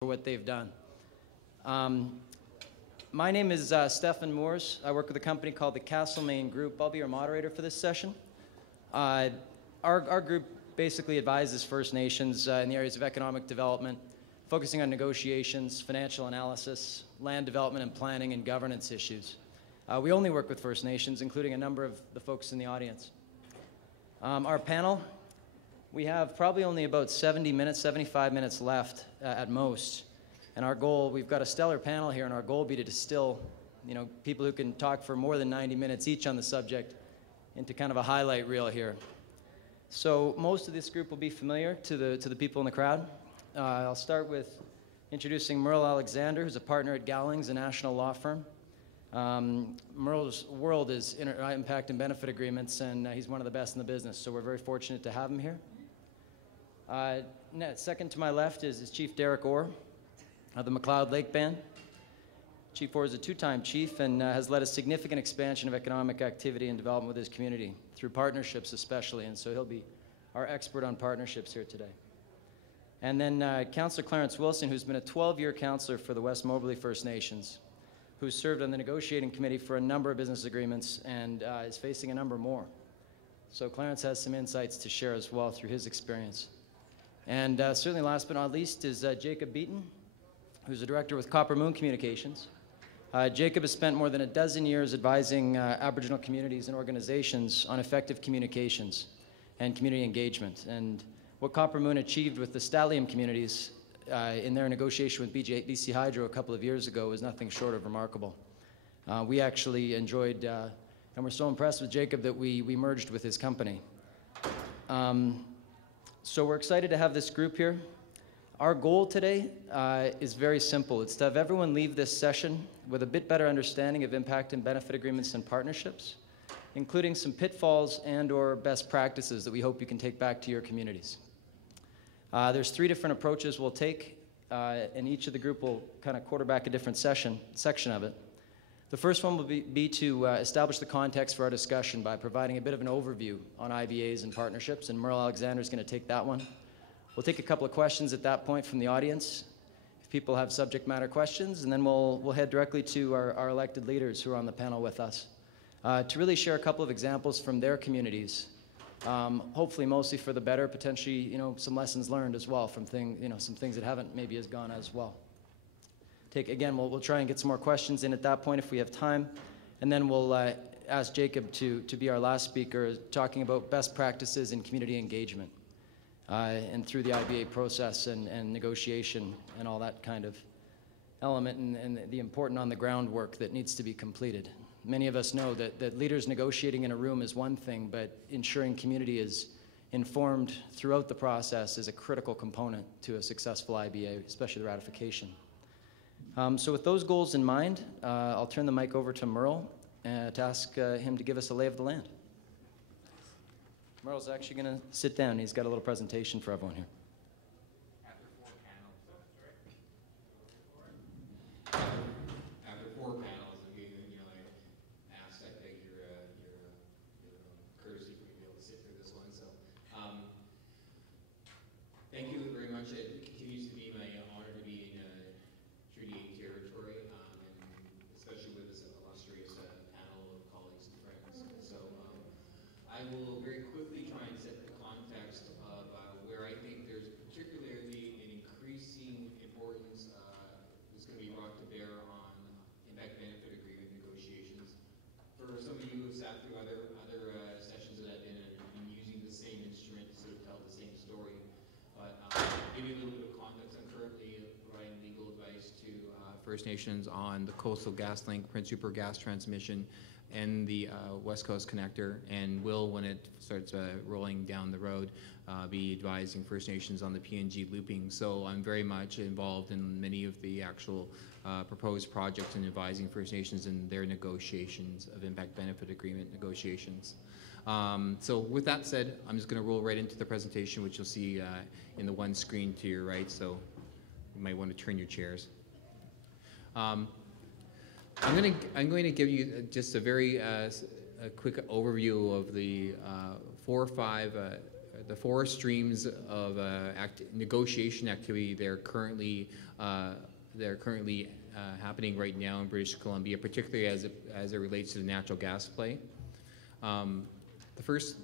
for what they've done. My name is Stefan Moores. I work with a company called the Castlemaine Group. I'll be your moderator for this session. Our group basically advises First Nations in the areas of economic development, focusing on negotiations, financial analysis, land development and planning, and governance issues. We only work with First Nations, including a number of the folks in the audience. Our panel, we have probably only about 70 minutes, 75 minutes left at most. And our goal, we've got a stellar panel here, and our goal will be to distill, people who can talk for more than 90 minutes each on the subject into kind of a highlight reel here. So most of this group will be familiar to the people in the crowd. I'll start with introducing Merle Alexander, who's a partner at Gowlings, a national law firm. Merle's world is impact and benefit agreements, and he's one of the best in the business, so we're very fortunate to have him here. Second to my left is Chief Derek Orr of the McLeod Lake Band. Chief Orr is a two-time chief and has led a significant expansion of economic activity and development with his community, through partnerships especially, and so he'll be our expert on partnerships here today. And then Councillor Clarence Wilson, who's been a 12-year councillor for the West Moberly First Nations, who served on the negotiating committee for a number of business agreements and is facing a number more. So Clarence has some insights to share as well through his experience. And certainly last but not least is Jacob Beaton, who's a director with Copper Moon Communications. Jacob has spent more than a dozen years advising Aboriginal communities and organizations on effective communications and community engagement. And what Copper Moon achieved with the Stallium communities in their negotiation with BC Hydro a couple of years ago was nothing short of remarkable. We actually enjoyed, and we're so impressed with Jacob that we merged with his company. So we're excited to have this group here. Our goal today is very simple. It's to have everyone leave this session with a bit better understanding of impact and benefit agreements and partnerships, including some pitfalls and/or best practices that we hope you can take back to your communities. There's three different approaches we'll take, and each of the group will kind of quarterback a different section of it. The first one will be to establish the context for our discussion by providing a bit of an overview on IBAs and partnerships, and Merle Alexander is going to take that one. We'll take a couple of questions at that point from the audience, if people have subject matter questions, and then we'll head directly to our elected leaders who are on the panel with us to really share a couple of examples from their communities, hopefully mostly for the better, potentially some lessons learned as well from some things that haven't maybe as gone as well. Again, we'll try and get some more questions in at that point if we have time, and then we'll ask Jacob to be our last speaker, talking about best practices in community engagement and through the IBA process and negotiation and all that kind of element and the important on-the-ground work that needs to be completed. Many of us know that leaders negotiating in a room is one thing, but ensuring community is informed throughout the process is a critical component to a successful IBA, especially the ratification. So with those goals in mind, I'll turn the mic over to Merle to ask him to give us a lay of the land. Merle's actually going to sit down. He's got a little presentation for everyone here. After four panels, I asked, I think your courtesy for me to be able to sit through this one. So, thank you very much. It continues to be my honor to be in Treaty 8 territory, and especially with this illustrious panel of colleagues and friends. So, I will very quickly try and set the context of where I think there's particularly an increasing importance that's going to be brought to bear on impact benefit agreement negotiations. For some of you who have sat through other sessions that I've been in and using the same instrument to sort of tell the same story, but give you a little bit of context. I'm currently providing legal advice to First Nations on the Coastal GasLink, Prince Rupert gas transmission, and the West Coast Connector, and will, when it starts rolling down the road, be advising First Nations on the PNG looping. So I'm very much involved in many of the actual proposed projects and advising First Nations in their negotiations of impact benefit agreement negotiations. So with that said, I'm just going to roll right into the presentation, which you'll see in the one screen to your right, so you might want to turn your chairs. I'm going to give you just a very quick overview of the 4 or 5 the four streams of negotiation activity that are currently happening right now in British Columbia, particularly as it relates to the natural gas play. The first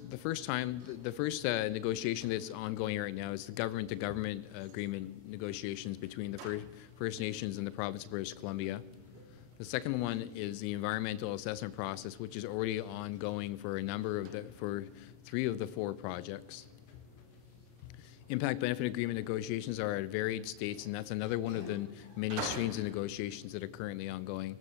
negotiation that's ongoing right now is the government-to-government agreement negotiations between the First Nations and the province of British Columbia. The second one is the environmental assessment process, which is already ongoing for three of the four projects. Impact benefit agreement negotiations are at varied states, and that's another one of the many streams of negotiations that are currently ongoing.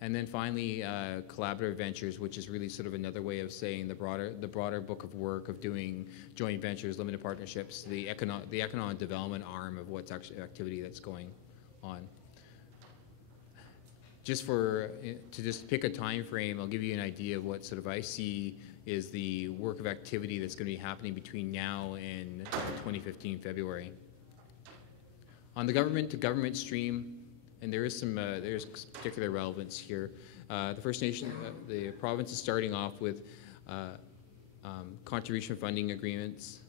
And then finally, collaborative ventures, which is really sort of another way of saying the broader book of work of doing joint ventures, limited partnerships, the economic development arm of what's actually activity that's going on. To pick a time frame, I'll give you an idea of what sort of I see is the work of activity that's going to be happening between now and 2015 February. On the government-to-government stream, and there's particular relevance here. The First Nation, the province is starting off with contribution funding agreements,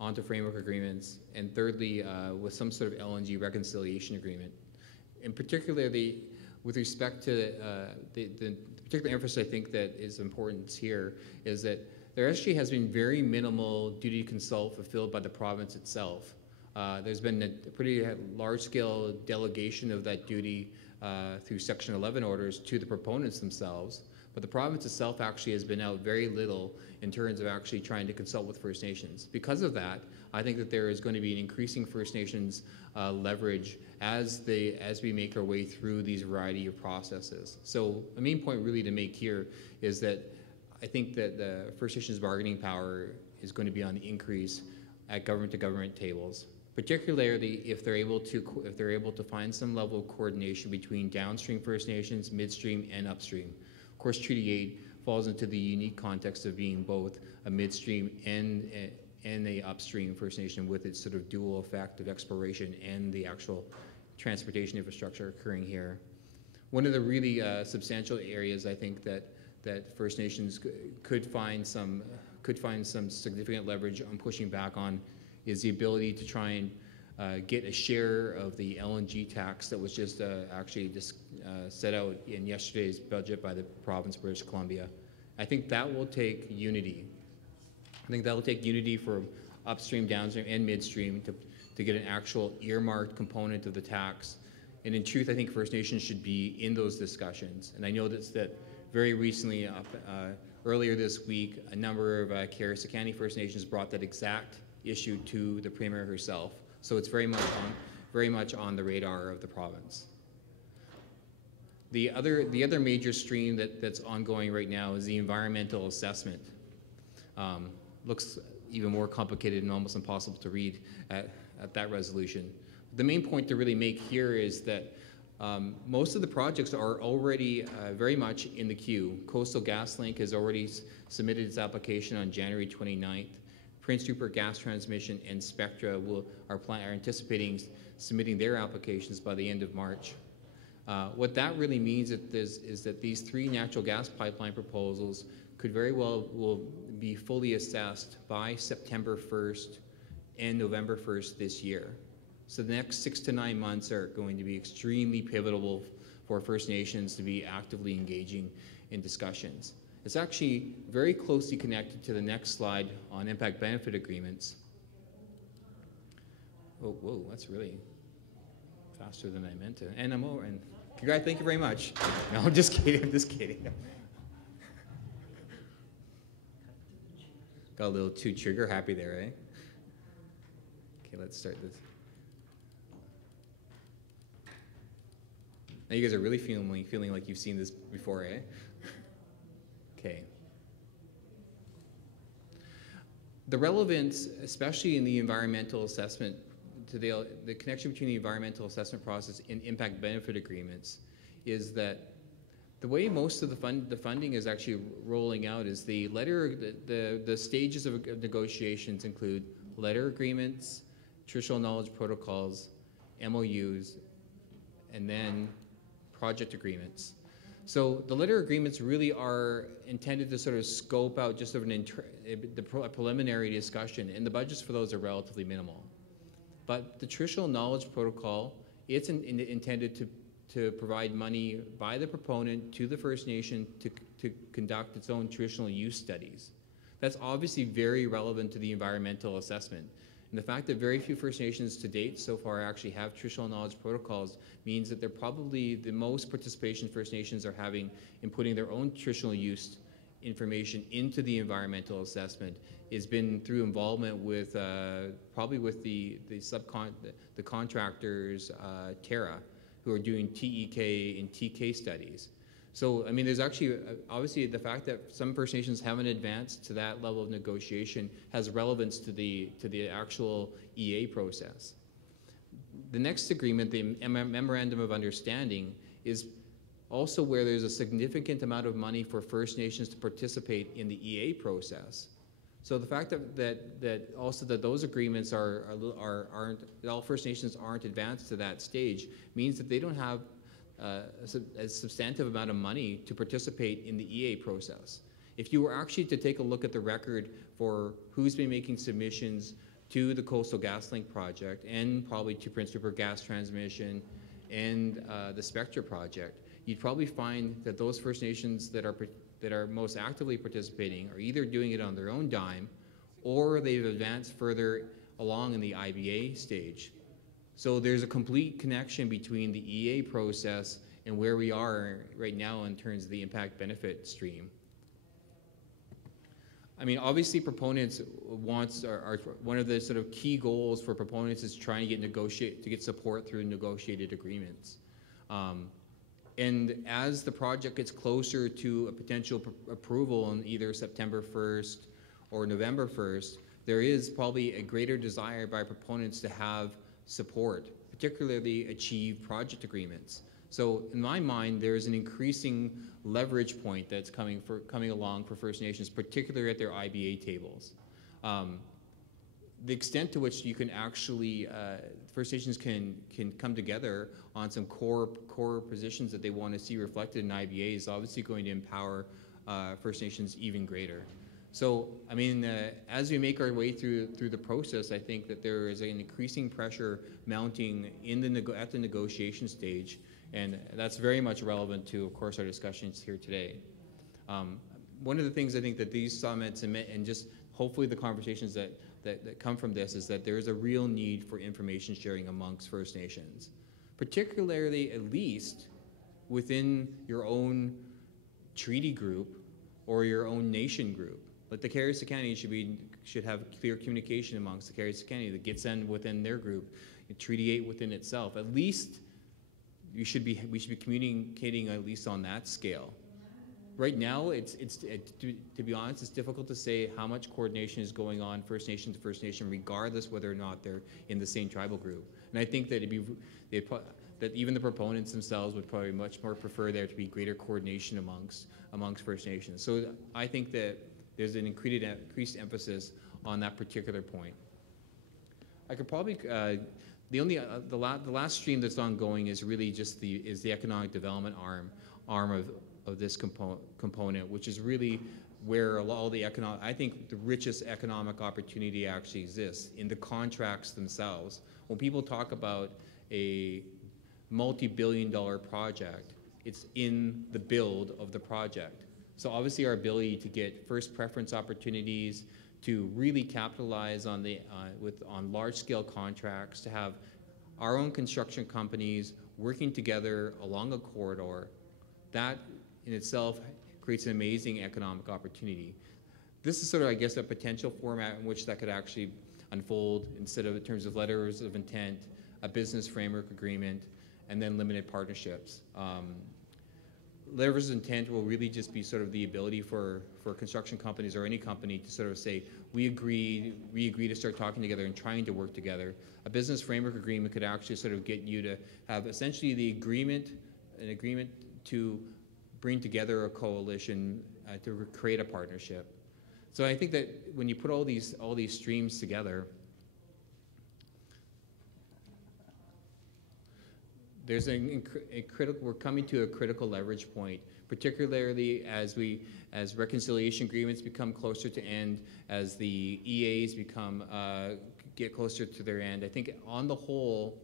onto framework agreements, and thirdly, with some sort of LNG reconciliation agreement. And particularly, with respect to the particular emphasis I think that is important here is that there actually has been very minimal duty to consult fulfilled by the province itself. There's been a pretty large-scale delegation of that duty through Section 11 orders to the proponents themselves, but the province itself actually has been out very little in terms of actually trying to consult with First Nations. Because of that, I think that there is going to be an increasing First Nations leverage as we make our way through these variety of processes. So the main point really to make here is that I think that the First Nations bargaining power is going to be on the increase at government-to-government tables, particularly if they're able to find some level of coordination between downstream First Nations, midstream, and upstream. Of course, Treaty 8 falls into the unique context of being both a midstream and a upstream First Nation with its sort of dual effect of exploration and the actual transportation infrastructure occurring here. One of the really substantial areas I think that First Nations could find some significant leverage on pushing back on is the ability to try and get a share of the LNG tax that was just set out in yesterday's budget by the province of British Columbia. I think that will take unity. I think that will take unity for upstream, downstream, and midstream to get an actual earmarked component of the tax. And in truth, I think First Nations should be in those discussions. And I know that very recently, earlier this week, a number of Carriacicani First Nations brought that exact issue to the Premier herself. So it's very much on the radar of the province. The other major stream that's ongoing right now is the environmental assessment. Looks even more complicated and almost impossible to read at that resolution. The main point to really make here is that most of the projects are already very much in the queue. Coastal GasLink has already submitted its application on January 29th. Prince Rupert Gas Transmission and Spectra are anticipating submitting their applications by the end of March. What that really means is that these three natural gas pipeline proposals could very well will be fully assessed by September 1st and November 1st this year. So the next 6 to 9 months are going to be extremely pivotal for First Nations to be actively engaging in discussions. It's actually very closely connected to the next slide on impact benefit agreements. Oh, whoa, that's really faster than I meant to. And I'm over, and congrats, thank you very much. No, I'm just kidding, Got a little too trigger happy there, eh? Okay, let's start this. Now you guys are really feeling like you've seen this before, eh? Okay. The relevance, especially in the environmental assessment, to the connection between the environmental assessment process and impact benefit agreements, is that the way most of the funding is actually rolling out is the stages of negotiations include letter agreements, traditional knowledge protocols, MOUs, and then project agreements. So the letter agreements really are intended to sort of scope out just sort of a preliminary discussion, and the budgets for those are relatively minimal. But the traditional knowledge protocol, it's intended to provide money by the proponent to the First Nation to conduct its own traditional use studies. That's obviously very relevant to the environmental assessment. And the fact that very few First Nations to date so far actually have traditional knowledge protocols means that they're probably the most participation First Nations are having in putting their own traditional use information into the environmental assessment has been through involvement with probably with the contractors, Terra, who are doing TEK and TK studies. So, I mean, there's actually, obviously, the fact that some First Nations haven't advanced to that level of negotiation has relevance to the actual EA process. The next agreement, the Memorandum of Understanding, is also where there's a significant amount of money for First Nations to participate in the EA process. So the fact that those agreements aren't all First Nations aren't advanced to that stage means that they don't have a substantive amount of money to participate in the EA process. If you were actually to take a look at the record for who's been making submissions to the Coastal GasLink project and probably to Prince Rupert Gas Transmission and the Spectra project, you'd probably find that those First Nations that are most actively participating are either doing it on their own dime or they've advanced further along in the IBA stage. So there's a complete connection between the EA process and where we are right now in terms of the impact benefit stream. I mean, obviously proponents are one of the sort of key goals for proponents is trying to get support through negotiated agreements. And as the project gets closer to a potential approval on either September 1st or November 1st, there is probably a greater desire by proponents to have support, particularly achieve project agreements. So in my mind, there's an increasing leverage point that's coming along for First Nations, particularly at their IBA tables. The extent to which you can actually, First Nations can come together on some core positions that they want to see reflected in IBA is obviously going to empower First Nations even greater. So, I mean, as we make our way through the process, I think that there is an increasing pressure mounting at the negotiation stage, and that's very much relevant to, of course, our discussions here today. One of the things I think that these summits and just hopefully the conversations that come from this is that there is a real need for information sharing amongst First Nations, particularly at least within your own treaty group or your own nation group. Like the Carrie Sicanni should have clear communication amongst the Carrie Sicanni, the Gitxsan within their group, Treaty 8 within itself. At least we should be communicating at least on that scale. Right now, to be honest, it's difficult to say how much coordination is going on First Nation to First Nation, regardless whether or not they're in the same tribal group. And I think that that even the proponents themselves would probably much more prefer there to be greater coordination amongst First Nations. So I think that there's an increased emphasis on that particular point. I could probably the last stream that's ongoing is really just the economic development arm of this component, which is really where all the I think the richest economic opportunity actually exists in the contracts themselves. When people talk about a multi-billion-dollar project, it's in the build of the project. So obviously our ability to get first preference opportunities, to really capitalize on large-scale contracts, to have our own construction companies working together along a corridor, that in itself creates an amazing economic opportunity. This is sort of, I guess, a potential format in which that could actually unfold instead of in terms of letters of intent, a business framework agreement, and then limited partnerships. Letters of intent will really just be sort of the ability for construction companies or any company to sort of say, we agree to start talking together and trying to work together. A business framework agreement could actually sort of get you to have essentially an agreement to bring together a coalition to create a partnership. So I think that when you put all these streams together, there's a critical, we're coming to a critical leverage point, particularly as reconciliation agreements become closer to end, as the EAs get closer to their end. I think on the whole,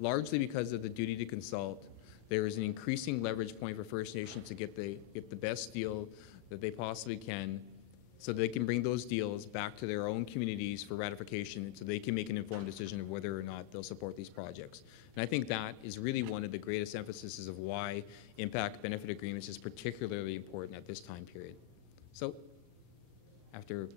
largely because of the duty to consult, there is an increasing leverage point for First Nations to get the best deal that they possibly can, so they can bring those deals back to their own communities for ratification, so they can make an informed decision of whether or not they'll support these projects. And I think that is really one of the greatest emphases of why impact benefit agreements is particularly important at this time period. So, after